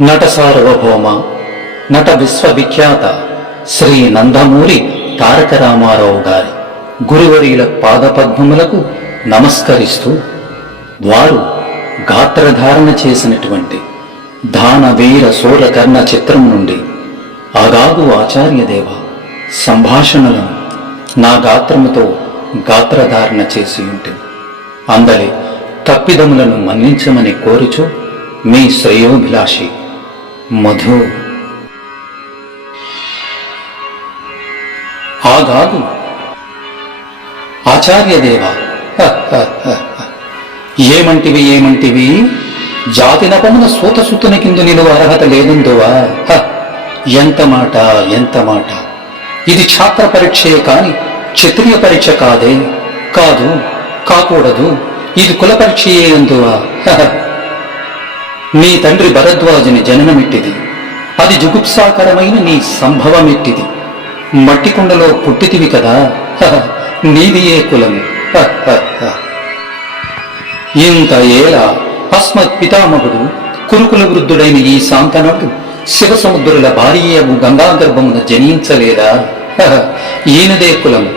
నట సార్వభౌమ నట విశ్వవిఖ్యాత శ్రీ నందమూరి తారక రామారావు గారి గురువర్యుల పాదపద్మములకు నమస్కరిస్తూ వారు గాత్రధారణ చేసినటువంటి దానవీర సూరకర్ణ చిత్రం నుండి ఆగాగు ఆచార్యదేవ సంభాషణలను నా గాత్రముతో గాత్రధారణ చేసి ఉంటుంది. అందరి తప్పిదములను మన్నించమని కోరుచు మీ శ్రేయోభిలాషి మధు. ఆగాగు ఆచార్యదేవ ఏమంటివి జాతి నపమున సూతసుతుని కిందు నిలువ అర్హత లేదుందువా? ఎంత మాట! ఇది ఛాత్ర పరీక్షయే కాని క్షత్రియ పరీక్ష కాదే. కాకూడదు. ఇది కుల పరీక్షయే అందువా? నీ తండ్రి భరద్వాజుని జననమిట్టిది. అది జుగుప్సాకరమైన నీ సంభవమిట్టిది. మట్టికుండలో పుట్టితివి కదా, నీది ఏ కులము? ఇంత ఏలా అస్మత్ పితామహుడు కురుకుల వృద్ధుడైన ఈ శాంతనుడు శివసముద్రుల భార్యయగు గంగాగర్భమున జనించలేదా? ఈయనదే కులము.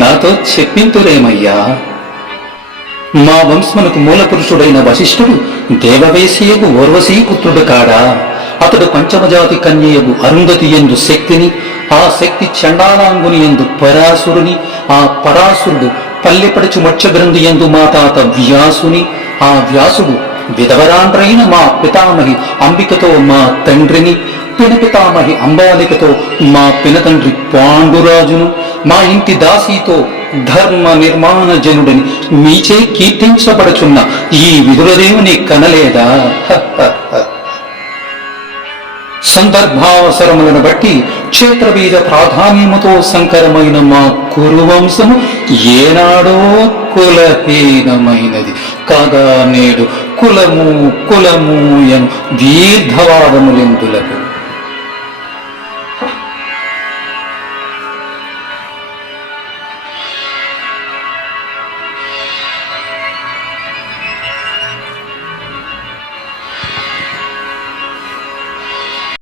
నాతో చెప్పింతురేమయ్యా. మా వంశమునకు మూల పురుషుడైన వశిష్ఠుడు దేవవేశియగు ఓర్వశీపుత్రుడు కాడా? అతడు పంచమజాతి కన్యయగు అరుంధతి యందు శక్తిని, ఆ శక్తి చండాలాంగుని యందు పరాసురుని, ఆ పరాసురుడు పల్లెపడుచు మత్స్యగ్రంథి యందు మా తాత వ్యాసుని, ఆ వ్యాసుడు విధవరాండ్రైన మా పితామహి అంబికతో మా తండ్రిని, పినపితామహి అంబాలికతో మా పినతండ్రి పాండురాజును, మా ఇంటి దాసీతో ధర్మ నిర్మాణ జనుడిని మీచే కీర్తించబడుచున్న ఈ విదురదేవుని కనలేదా? సందర్భావసరములను బట్టి క్షేత్రబీజ ప్రాధాన్యముతో సంకరమైన మా కురువంశము ఏనాడో కులహీనమైనది కాగా నేడు కులము ఎను దీర్ఘవాదములెందులకు